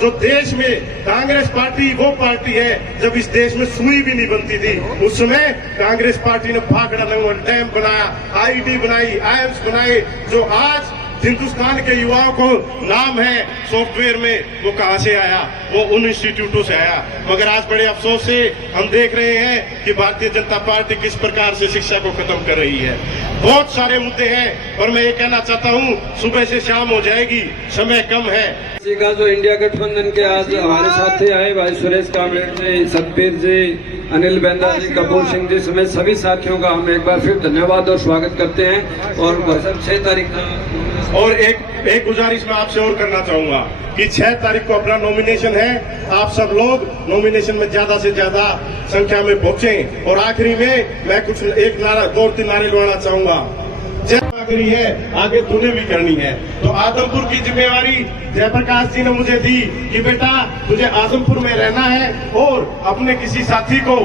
जो देश में कांग्रेस पार्टी वो पार्टी है जब इस देश में सुई भी नहीं बनती थी, उस समय कांग्रेस पार्टी ने भाखड़ा नंगल डैम बनाया, आईडी बनाई, आईएम्स बनाए, जो आज हिंदुस्तान के युवाओं को नाम है सॉफ्टवेयर में, वो कहां से आया? वो उन इंस्टीट्यूटों से आया। मगर आज बड़े अफसोस से हम देख रहे हैं कि भारतीय जनता पार्टी किस प्रकार से शिक्षा को खत्म कर रही है। बहुत सारे मुद्दे हैं और मैं ये कहना चाहता हूं, सुबह से शाम हो जाएगी, समय कम है। का जो इंडिया गठबंधन के आज हमारे साथी आए, भाई सुरेश कामरेड जी, सतबीर जी, अनिल बेंदा जी, कपूर सिंह जी समेत सभी साथियों का हम एक बार फिर धन्यवाद और स्वागत करते हैं। और 6 तारीख का और एक गुजारिश मैं आपसे और करना चाहूंगा कि 6 तारीख को अपना नॉमिनेशन है, आप सब लोग नॉमिनेशन में ज्यादा से ज्यादा संख्या में पहुंचे। और आखिरी में मैं कुछ 2-3 नारे लगाना चाहूंगा। जयप्रकाश है, आगे तूने भी करनी है, तो आदमपुर की जिम्मेवारी जयप्रकाश जी ने मुझे दी कि बेटा तुझे आदमपुर में रहना है और अपने किसी साथी को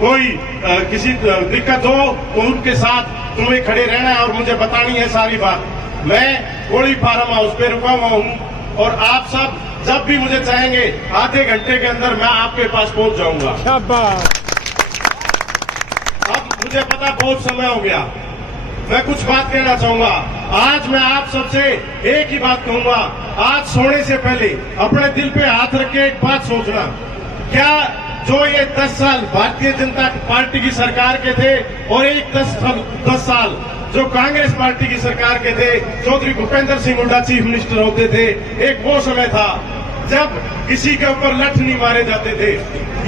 कोई किसी दिक्कत हो तो उनके साथ तुम्हें खड़े रहना है और मुझे बतानी है सारी बात। मैं कोड़ी फार्म हाउस पे रुका हुआ हूँ और आप सब जब भी मुझे चाहेंगे आधे घंटे के अंदर मैं आपके पास पहुंच जाऊंगा। अब मुझे पता बहुत समय हो गया, मैं कुछ बात कहना चाहूंगा। आज मैं आप सबसे एक ही बात कहूंगा, आज सोने से पहले अपने दिल पे हाथ रख के एक बात सोचना, क्या जो ये 10 साल भारतीय जनता पार्टी की सरकार के थे और एक 10 साल जो कांग्रेस पार्टी की सरकार के थे, चौधरी भूपेंद्र सिंह हुड्डा चीफ मिनिस्टर होते थे, एक वो समय था जब किसी के ऊपर लठ नहीं मारे जाते थे।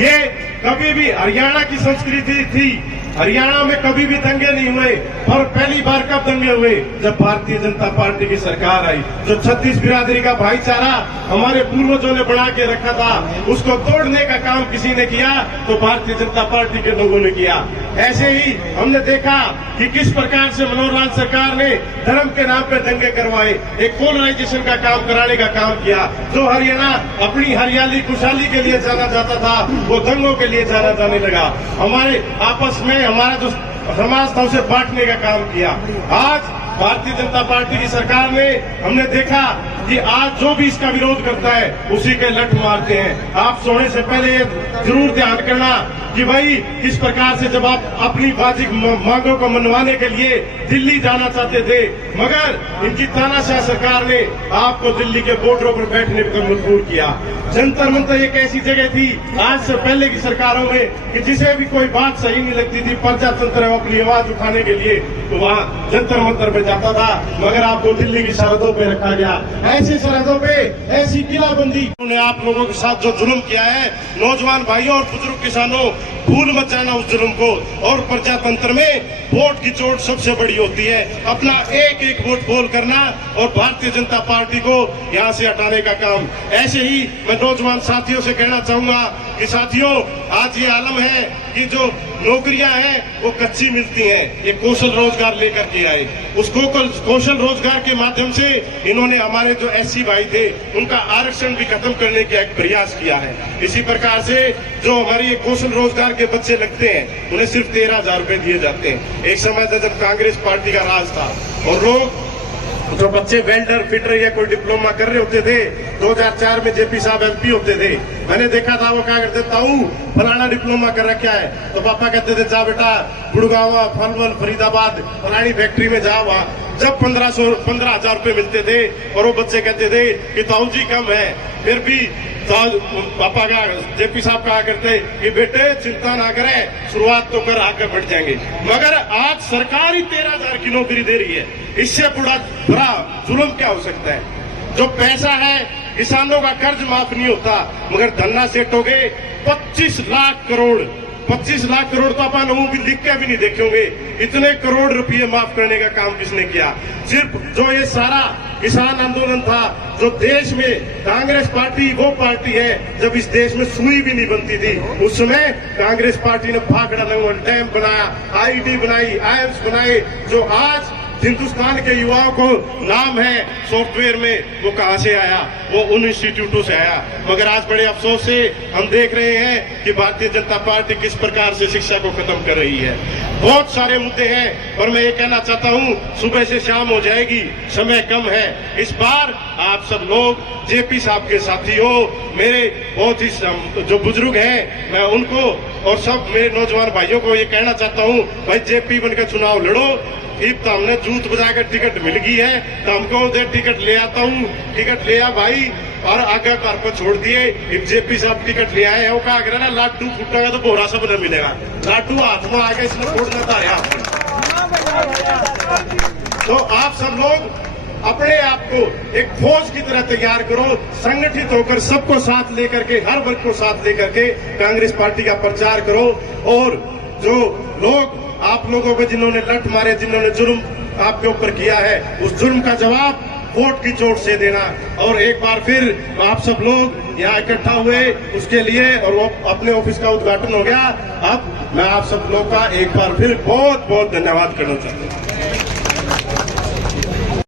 ये कभी भी हरियाणा की संस्कृति थी, हरियाणा में कभी भी दंगे नहीं हुए। और पहली बार कब दंगे हुए? जब भारतीय जनता पार्टी की सरकार आई। जो 36 बिरादरी का भाईचारा हमारे पूर्वजों ने बना के रखा था, उसको तोड़ने का काम किसी ने किया तो भारतीय जनता पार्टी के लोगों ने किया। ऐसे ही हमने देखा कि किस प्रकार से मनोहर लाल सरकार ने धर्म के नाम पे दंगे करवाए, एक पोलराइजेशन का काम कराने का काम किया। जो हरियाणा अपनी हरियाली खुशहाली के लिए जाना जाता था, वो दंगों के लिए जाना जाने लगा। हमारे आपस में हमारा जो समाज था उसे बांटने का काम किया। आज भारतीय जनता पार्टी की सरकार ने हमने देखा कि आज जो भी इसका विरोध करता है उसी के लठ मारते हैं। आप सोने से पहले जरूर ध्यान करना कि भाई किस प्रकार से जब आप अपनी वाजिब मांगों को मनवाने के लिए दिल्ली जाना चाहते थे, मगर इनकी तानाशाह सरकार ने आपको दिल्ली के बॉर्डरों पर बैठने पर मजबूर किया। जंतर मंतर एक ऐसी जगह थी आज से पहले की सरकारों में कि जिसे भी कोई बात सही नहीं लगती थी, प्रजातंत्र अपनी आवाज उठाने के लिए तो वहाँ जंतर मंतर पे जाता था, मगर आपको दिल्ली की सरहदों पे रखा गया। ऐसी सरहदों पे ऐसी किलाबंदी उन्होंने आप लोगों के साथ जो जुल्म किया है, नौजवान भाइयों और बुजुर्ग किसानों, भूल मत जाना उस जुल्म को। और प्रजातंत्र में वोट की चोट सबसे बड़ी होती है। अपना एक एक वोट पोल करना और भारतीय जनता पार्टी को यहाँ से हटाने का काम। ऐसे ही मैं नौजवान साथियों से कहना चाहूंगा कि साथियों, आज ये आलम है कि जो नौकरियां हैं वो कच्ची मिलती हैं, ये कौशल रोजगार लेकर के आए। उस कौशल रोजगार के माध्यम से इन्होंने हमारे जो एससी भाई थे उनका आरक्षण भी खत्म करने का एक प्रयास किया है। इसी प्रकार से जो हमारे ये कौशल रोजगार के बच्चे लगते हैं उन्हें सिर्फ 13,000 रुपए दिए जाते हैं। एक समय था जब कांग्रेस पार्टी का राज था और लोग जो बच्चे वेल्डर फिटर या कोई डिप्लोमा कर रहे होते थे, 2004 में जेपी साहब एमपी होते थे, मैंने देखा था वो क्या करते, ताऊ फलाना डिप्लोमा कर रखा है, तो पापा कहते थे जा बेटा गुड़गांव, फलवल, फरीदाबाद फलानी फैक्ट्री में जा। वहाँ जब 15,000 रुपए मिलते थे और वो बच्चे कहते थे कि ताऊ जी कम है, फिर भी पापा का जेपी साहब कहा करते कि बेटे चिंता ना करें, शुरुआत तो कर, आगे बढ़ जाएंगे। मगर आज सरकार ही 13,000 की नौकरी दे रही है, इससे बड़ा जुल्म क्या हो सकता है? जो पैसा है, किसानों का कर्ज माफ नहीं होता, मगर धन्ना सेठ हो गए 25 लाख करोड़। 25 लाख करोड़ तो अपन भी लिख के भी नहीं देखे होंगे, इतने करोड़ रुपये माफ करने का काम किसने किया? सिर्फ जो ये सारा किसान आंदोलन था, जो देश में कांग्रेस पार्टी वो पार्टी है जब इस देश में सुई भी नहीं बनती थी, उस समय कांग्रेस पार्टी ने भाखड़ा नंगल डैम बनाया, आईडी बनाई, आईएम्स बनाए, जो आज हिंदुस्तान के युवाओं को नाम है सॉफ्टवेयर में, वो कहां से आया? वो उन इंस्टीट्यूटों से आया। मगर आज बड़े अफसोस से हम देख रहे हैं कि भारतीय जनता पार्टी किस प्रकार से शिक्षा को खत्म कर रही है। बहुत सारे मुद्दे हैं, पर मैं ये कहना चाहता हूं, सुबह से शाम हो जाएगी, समय कम है। इस बार आप सब लोग जेपी साहब के साथी हो, मेरे बहुत ही जो बुजुर्ग हैं, मैं उनको और सब मेरे नौजवान भाइयों को ये कहना चाहता हूं, भाई जेपी बनकर चुनाव लड़ो। तो हमने जूत बजाकर टिकट मिल गई है, तो हमको उधर टिकट ले आता हूँ, टिकट ले आ भाई, और आगे कार को छोड़ दिए। जेपी साहब टिकट ले आए हैं, वो कहा कर ना लाटू फूटेगा तो बोरा सब न मिलेगा, लाटू हाथ में आगे इसमें फोड़ना था यार। तो आप सब लोग अपने आप को एक फौज की तरह तैयार करो, संगठित होकर सबको साथ लेकर के, हर वर्ग को साथ लेकर के कांग्रेस पार्टी का प्रचार करो। और जो लोग आप लोगों को जिन्होंने लठ मारे, जिन्होंने जुल्म आपके ऊपर किया है, उस जुल्म का जवाब वोट की चोट से देना। और एक बार फिर आप सब लोग यहाँ इकट्ठा हुए उसके लिए, और वो अपने ऑफिस का उद्घाटन हो गया। अब मैं आप सब लोग का एक बार फिर बहुत बहुत धन्यवाद करना चाहता हूँ।